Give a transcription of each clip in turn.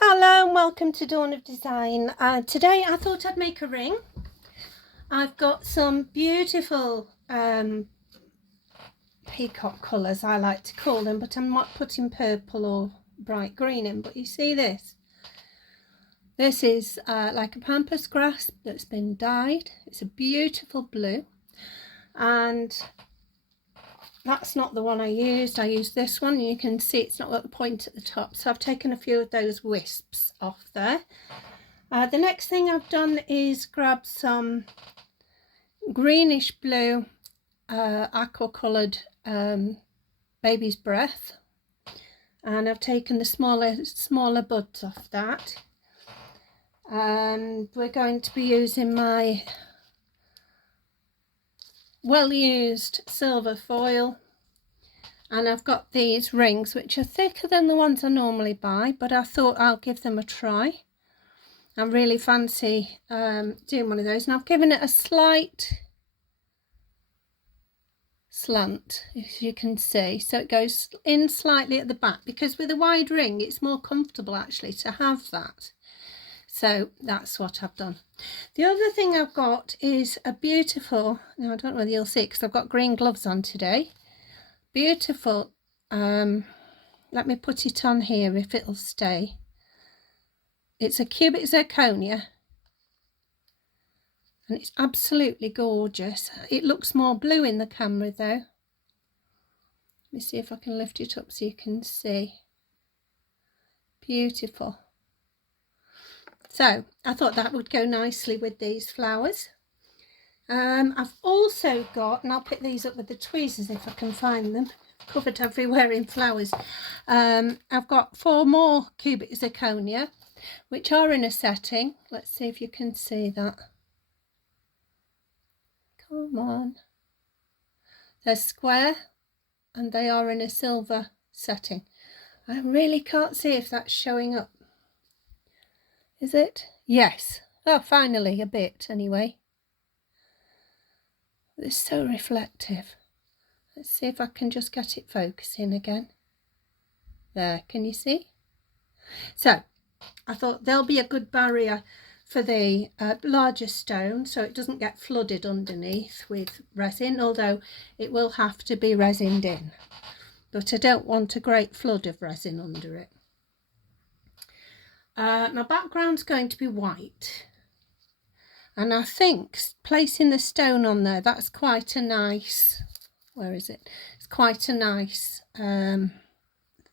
Hello and welcome to Dawn of Design. Today I thought I'd make a ring. I've got some beautiful peacock colours, I like to call them, but I'm not putting purple or bright green in. But you see this? This is like a pampas grass that's been dyed. It's a beautiful blue, and that's not the one I used. I used this one. You can see it's not got the point at the top, so I've taken a few of those wisps off there. The next thing I've done is grab some greenish blue aqua coloured baby's breath, and I've taken the smaller buds off that, and we're going to be using my well used silver foil, and I've got these rings which are thicker than the ones I normally buy, but I thought I'll give them a try. I really fancy doing one of those, and I've given it a slight slant, as you can see, so it goes in slightly at the back, because with a wide ring it's more comfortable actually to have that. So that's what I've done. The other thing I've got is a beautiful, now I don't know whether you'll see it because I've got green gloves on today, beautiful, let me put it on here if it'll stay. It's a cubic zirconia, and it's absolutely gorgeous. It looks more blue in the camera though. Let me see if I can lift it up so you can see. Beautiful. So I thought that would go nicely with these flowers. I've also got, and I'll pick these up with the tweezers if I can find them, covered everywhere in flowers. I've got 4 more cubic zirconia, which are in a setting. Let's see if you can see that. Come on. They're square and they are in a silver setting. I really can't see if that's showing up. Is it? Yes. Oh, finally, a bit anyway. It's so reflective. Let's see if I can just get it focusing again. There, can you see? So I thought there'll be a good barrier for the larger stone, so it doesn't get flooded underneath with resin, although it will have to be resined in, but I don't want a great flood of resin under it. My background's going to be white, and I think placing the stone on there, that's quite a nice, where is it? It's quite a nice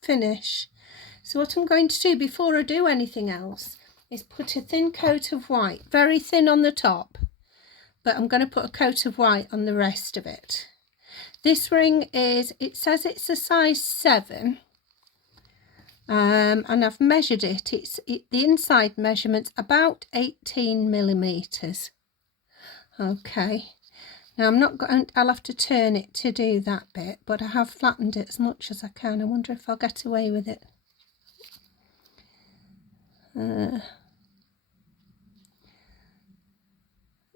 finish. So what I'm going to do before I do anything else is put a thin coat of white, very thin on the top, but I'm going to put a coat of white on the rest of it. This ring is, it says it's a size 7, and I've measured it. The inside measurement's about 18 millimeters. Okay, now I'm not going, I'll have to turn it to do that bit, but I have flattened it as much as I can. I wonder if I'll get away with it. Let's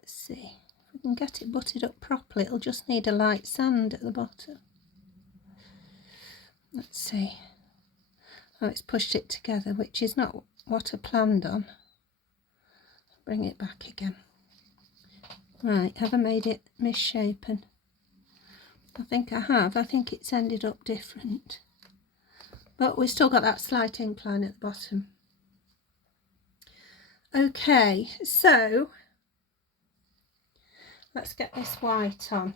see if we can get it butted up properly. It'll just need a light sand at the bottom. Let's see. Oh, it's pushed it together, which is not what I planned on. Bring it back again. Right, have I made it misshapen? I think I have. I think it's ended up different, but we've still got that slight incline at the bottom. Okay, so let's get this white on.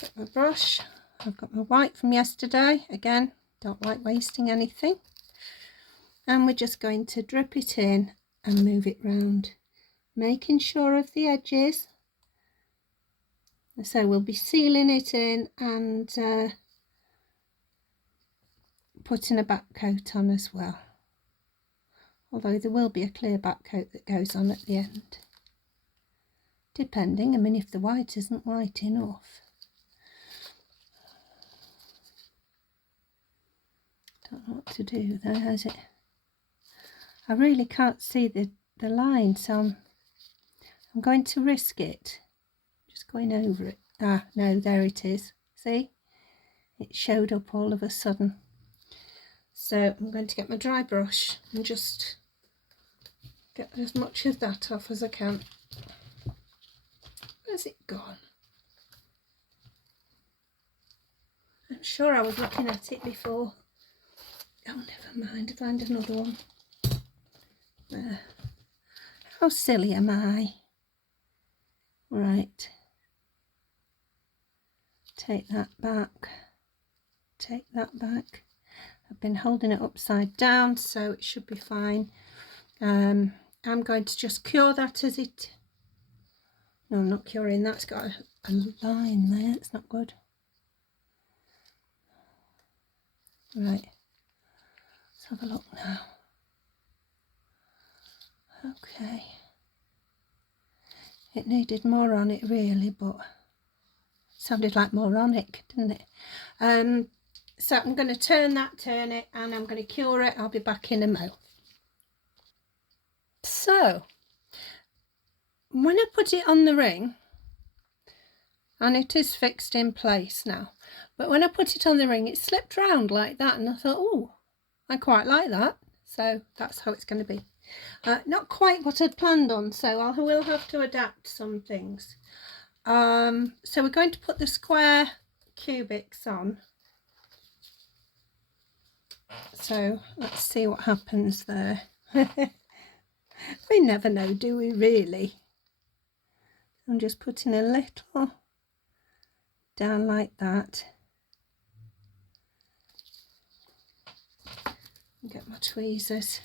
Get my brush. I've got my white from yesterday. Again, don't like wasting anything. And we're just going to drip it in and move it round, making sure of the edges. So we'll be sealing it in and putting a back coat on as well. Although there will be a clear back coat that goes on at the end. Depending, I mean, if the white isn't white enough. Don't know what to do there, has it? I really can't see the line, so I'm going to risk it. Just going over it. Ah, no, there it is. See? It showed up all of a sudden. So I'm going to get my dry brush and just get as much of that off as I can. Where's it gone? I'm sure I was looking at it before. Oh, never mind, find another one. There. How silly am I? Right. Take that back. Take that back. I've been holding it upside down, so it should be fine. I'm going to just cure that as it... No, I'm not curing. That's got a line there. It's not good. Right. Let's have a look now. Okay. It needed more on it really, but it sounded like moronic, didn't it? So I'm going to turn it, and I'm going to cure it. I'll be back in a mo. So when I put it on the ring, and it is fixed in place now, but when I put it on the ring, it slipped round like that, and I thought, oh, I quite like that. So that's how it's going to be. Not quite what I'd planned on, so I will have to adapt some things. So we're going to put the square cubics on. So let's see what happens there. We never know, do we really? I'm just putting a little down like that. Get my tweezers.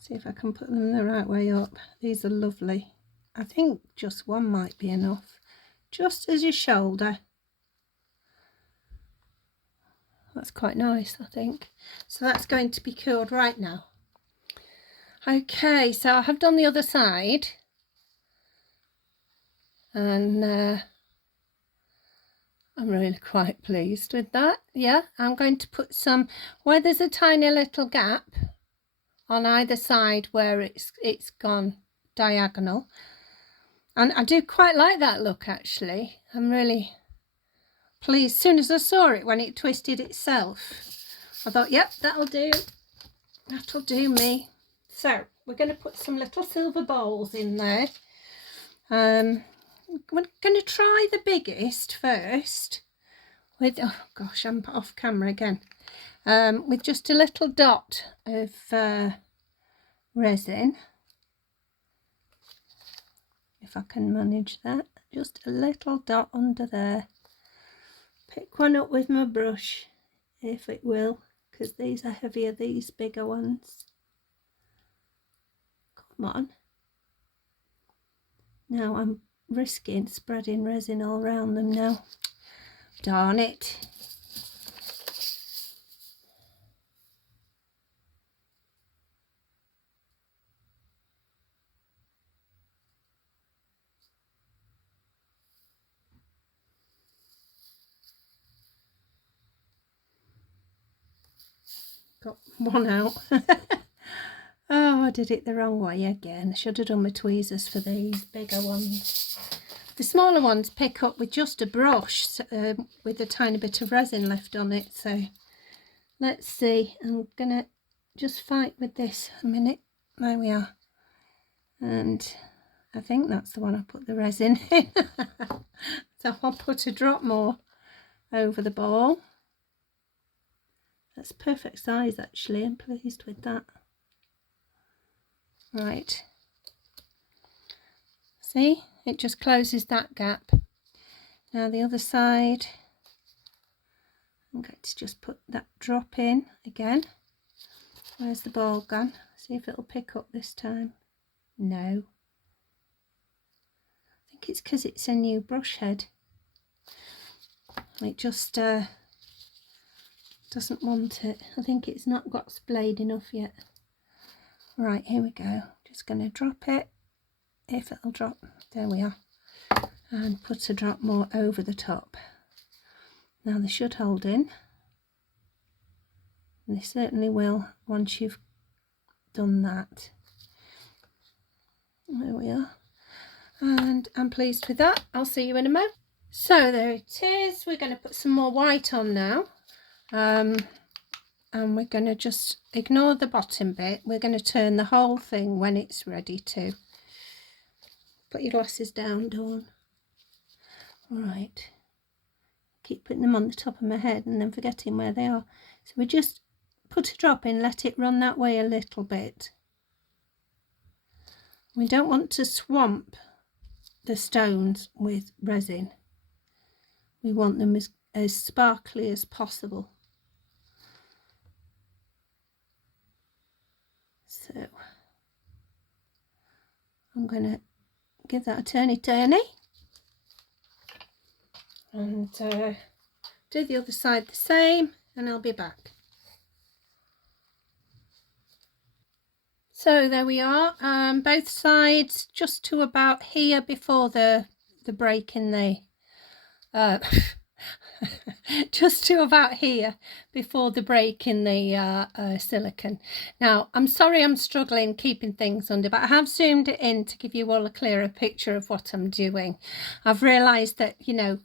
See if I can put them the right way up. These are lovely. I think just one might be enough. Just as your shoulder. That's quite nice, I think. So that's going to be cured right now. Okay, so I have done the other side. And I'm really quite pleased with that. Yeah, I'm going to put some, where there's a tiny little gap on either side where it's gone diagonal. And I do quite like that look, actually. I'm really pleased. As soon as I saw it, when it twisted itself, I thought, yep, that'll do. That'll do me. So we're going to put some little silver bowls in there. We're going to try the biggest first with, oh gosh, I'm off camera again, with just a little dot of resin, if I can manage that, just a little dot under there. Pick one up with my brush if it will, because these are heavier, these bigger ones. Come on. Now I'm risking spreading resin all around them now. Darn it. Got one out. Oh, I did it the wrong way again. I should have done my tweezers for these bigger ones. The smaller ones pick up with just a brush with a tiny bit of resin left on it. So let's see. I'm going to just fight with this a minute. There we are. And I think that's the one I put the resin in. So I'll put a drop more over the ball. That's perfect size, actually. I'm pleased with that. Right. See, it just closes that gap. Now the other side, I'm going to just put that drop in again. Where's the ball gone? See if it'll pick up this time. No. I think it's because it's a new brush head. It just doesn't want it. I think it's not got splayed enough yet. Right, here we go. Just going to drop it. If it'll drop, there we are. And put a drop more over the top. Now they should hold in. And they certainly will once you've done that. There we are. And I'm pleased with that. I'll see you in a moment. So there it is. We're going to put some more white on now. and we're going to just ignore the bottom bit. We're going to turn the whole thing when it's ready to. Put your glasses down, Dawn. Right. Keep putting them on the top of my head and then forgetting where they are. So we just put a drop in, let it run that way a little bit. We don't want to swamp the stones with resin. We want them as sparkly as possible. So I'm going to give that a turny and do the other side the same, and I'll be back. So there we are, both sides just to about here before the break in the just to about here before the break in the silicone. Now I'm sorry I'm struggling keeping things under, but I have zoomed it in to give you all a clearer picture of what I'm doing. I've realized that, you know,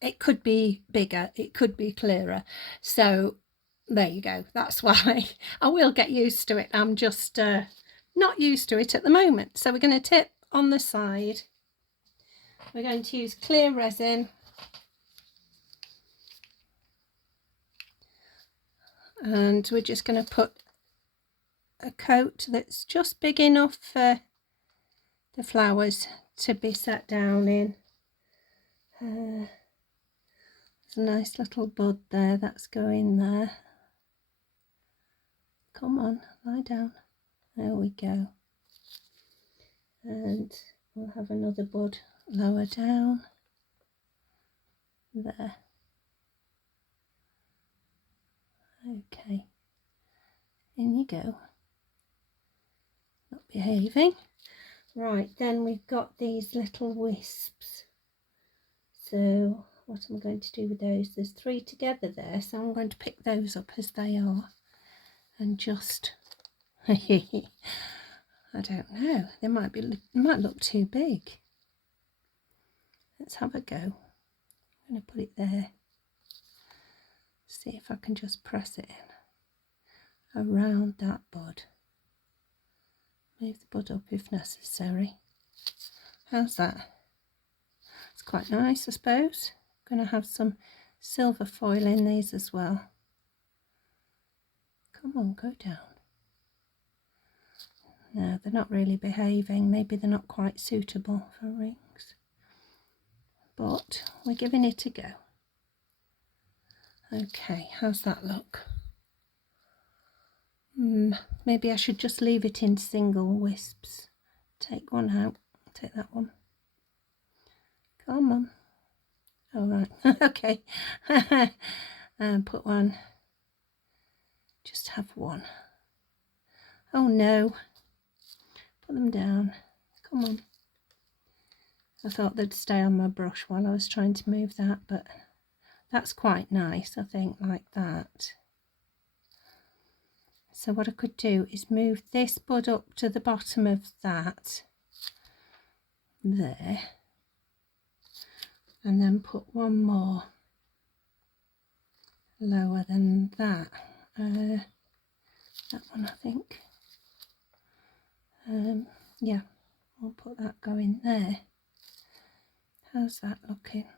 it could be bigger, it could be clearer, so there you go. That's why I will get used to it. I'm just not used to it at the moment. So we're going to tip on the side. We're going to use clear resin, and we're just going to put a coat that's just big enough for the flowers to be set down in. There's a nice little bud there that's going there. Come on, lie down. There we go. And we'll have another bud lower down there. Okay, in you go. Not behaving. Right, then we've got these little wisps. So what am I going to do with those? There's 3 together there, so I'm going to pick those up as they are and just I don't know, they might look too big. Let's have a go. I'm going to put it there. See if I can just press it in around that bud. Move the bud up if necessary. How's that? It's quite nice, I suppose. I'm going to have some silver foil in these as well. Come on, go down. No, they're not really behaving. Maybe they're not quite suitable for rings. But we're giving it a go. Okay, how's that look? Maybe I should just leave it in single wisps. Take one out, take that one. Come on. All right, okay. And put one. Just have one. Oh no. Put them down. Come on. I thought they'd stay on my brush while I was trying to move that, but that's quite nice, I think, like that. So what I could do is move this bud up to the bottom of that, there, and then put one more lower than that. That one, I think. Yeah, I'll put that going there. How's that looking?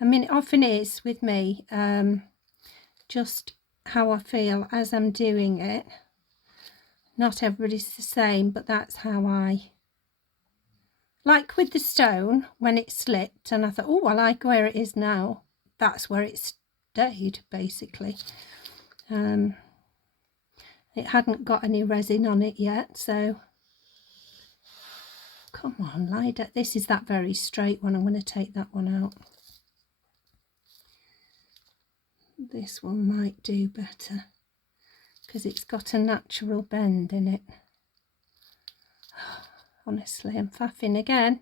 I mean, it often is with me, just how I feel as I'm doing it. Not everybody's the same, but that's how I, like with the stone, when it slipped and I thought, oh, I like where it is now. That's where it stayed, basically. It hadn't got any resin on it yet, so come on, lie down. This is that very straight one. I'm going to take that one out. This one might do better because it's got a natural bend in it. Honestly, I'm faffing again.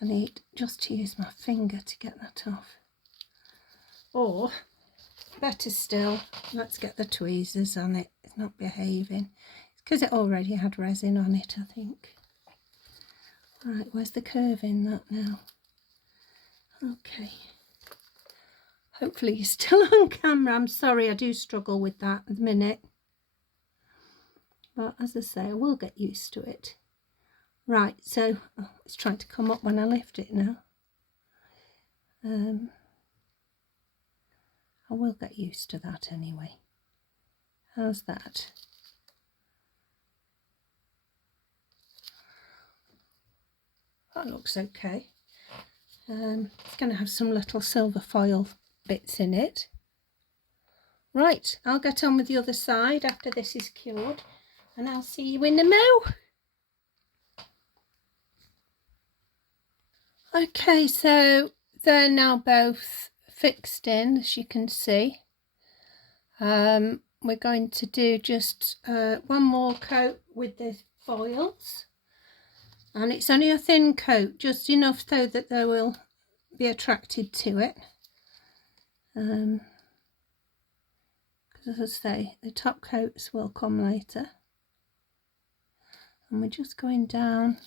I need just to use my finger to get that off. Or, better still, let's get the tweezers on it. It's not behaving. It's because it already had resin on it, I think. Right, where's the curve in that now? Okay. Hopefully you're still on camera. I'm sorry, I do struggle with that at the minute. But as I say, I will get used to it. Right, so it's trying to come up when I lift it now. I will get used to that anyway. How's that? That looks okay. It's going to have some little silver foil bits in it. Right, I'll get on with the other side after this is cured, and I'll see you in the mo. Okay, so they're now both fixed in, as you can see. We're going to do just one more coat with the foils, and it's only a thin coat, just enough so that they will be attracted to it. Because as I say, the top coats will come later. And we're just going down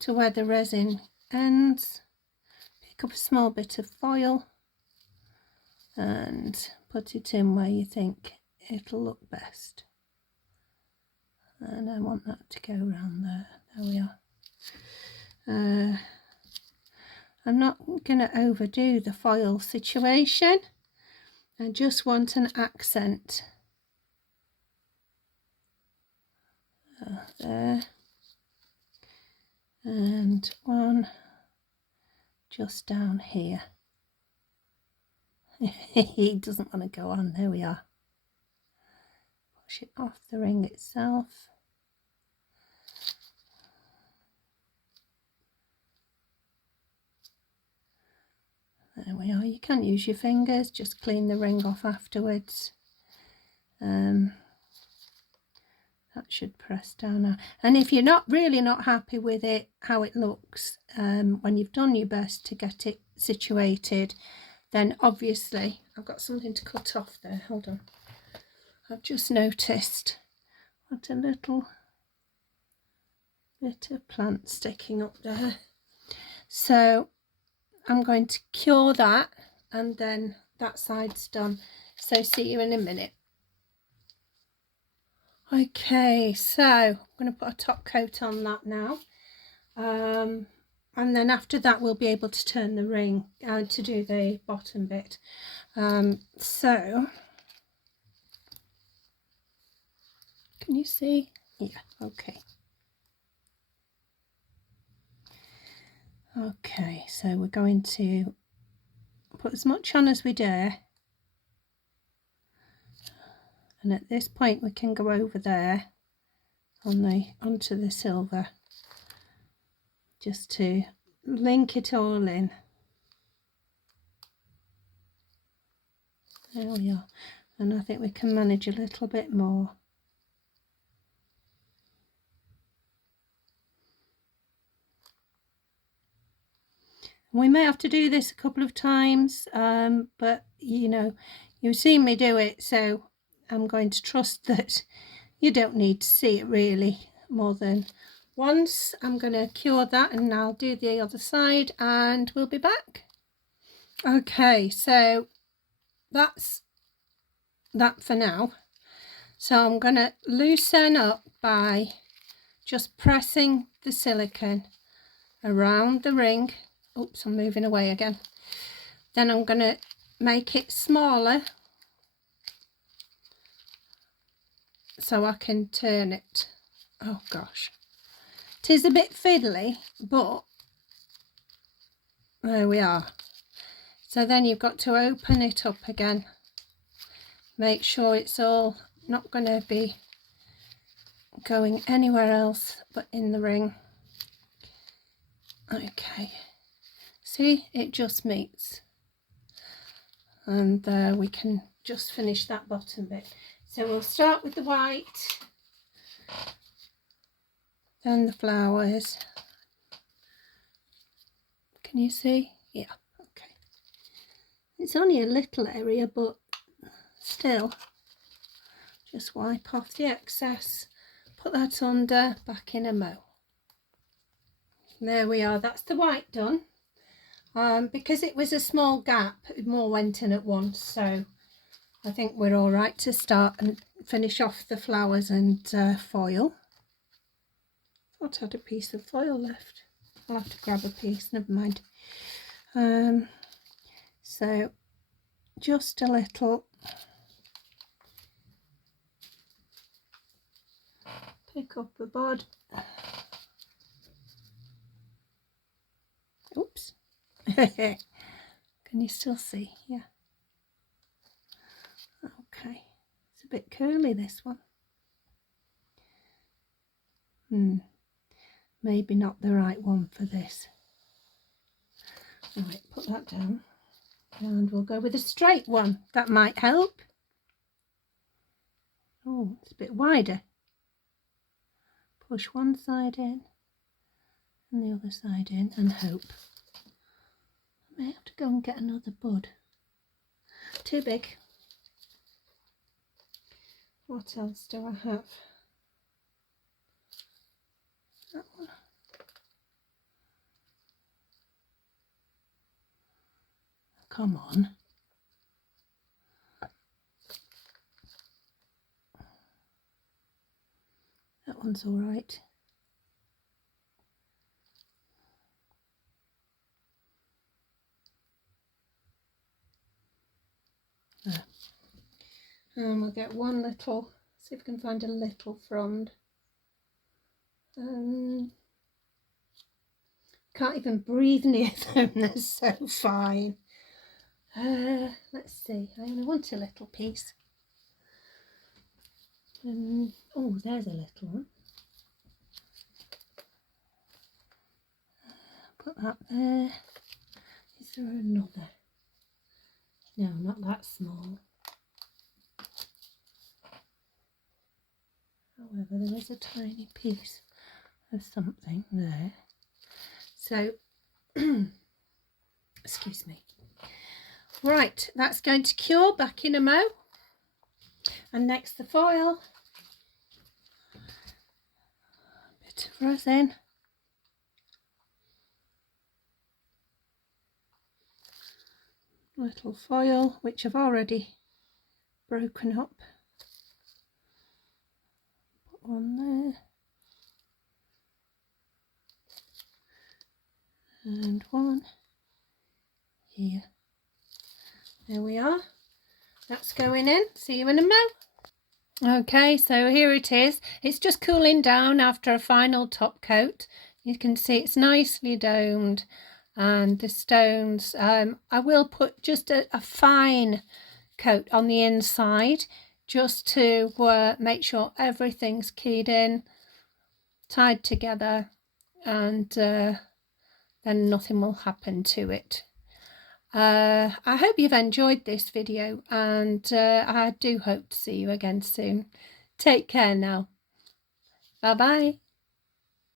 to where the resin ends. Pick up a small bit of foil and put it in where you think it'll look best. And I want that to go around there. There we are. I'm not going to overdo the foil situation. I just want an accent. There. And one just down here. He doesn't want to go on. There we are. Push it off the ring itself. There we are. You can use your fingers, just clean the ring off afterwards. That should press down now. And if you're really not happy with it, how it looks, when you've done your best to get it situated, then obviously, I've got something to cut off there. Hold on. I've just noticed what a little bit of plant sticking up there. So I'm going to cure that, and then that side's done. So see you in a minute. Okay, so I'm going to put a top coat on that now. And then after that we'll be able to turn the ring to do the bottom bit. So can you see? Yeah, okay. Okay, so we're going to put as much on as we dare, and at this point we can go over there onto the silver just to link it all in. There we are, and I think we can manage a little bit more. We may have to do this a couple of times, but you know, you've seen me do it, so I'm going to trust that you don't need to see it really more than once. I'm going to cure that and I'll do the other side and we'll be back. Okay, so that's that for now. So I'm going to loosen up by just pressing the silicone around the ring. Oops, I'm moving away again. Then I'm going to make it smaller so I can turn it. Oh gosh, it is a bit fiddly, but there we are. So then you've got to open it up again. Make sure it's all not going to be going anywhere else but in the ring. Okay, see, it just meets. And we can just finish that bottom bit. So we'll start with the white, then the flowers. Can you see? Yeah, okay. It's only a little area, but still, just wipe off the excess, put that under, back in a mo. There we are, that's the white done. Because it was a small gap, more went in at once, so I think we're all right to start and finish off the flowers and foil. Thought I had a piece of foil left. I'll have to grab a piece, never mind. So just a little, pick up a bud. Oops. Can you still see? Yeah. Okay. It's a bit curly, this one. Maybe not the right one for this. Right, put that down. And we'll go with a straight one. That might help. Oh, it's a bit wider. Push one side in and the other side in and hope. I may have to go and get another bud. Too big. What else do I have? That one. Come on. That one's all right. There. And we'll get one little, see if we can find a little frond. Can't even breathe near them, they're so fine. Let's see, I only want a little piece. Oh, there's a little one. Put that there. Is there another? No, not that small. However, there is a tiny piece of something there. So, excuse me. Right, that's going to cure back in a mo. And next the foil. A bit of resin. Little foil, which I've already broken up. Put one there. And one here. There we are. That's going in. See you in a mo. Okay, so here it is. It's just cooling down after a final top coat. You can see it's nicely domed, and the stones, I will put just a fine coat on the inside just to make sure everything's keyed in, tied together, and then nothing will happen to it. I hope you've enjoyed this video, and I do hope to see you again soon. Take care now. Bye bye.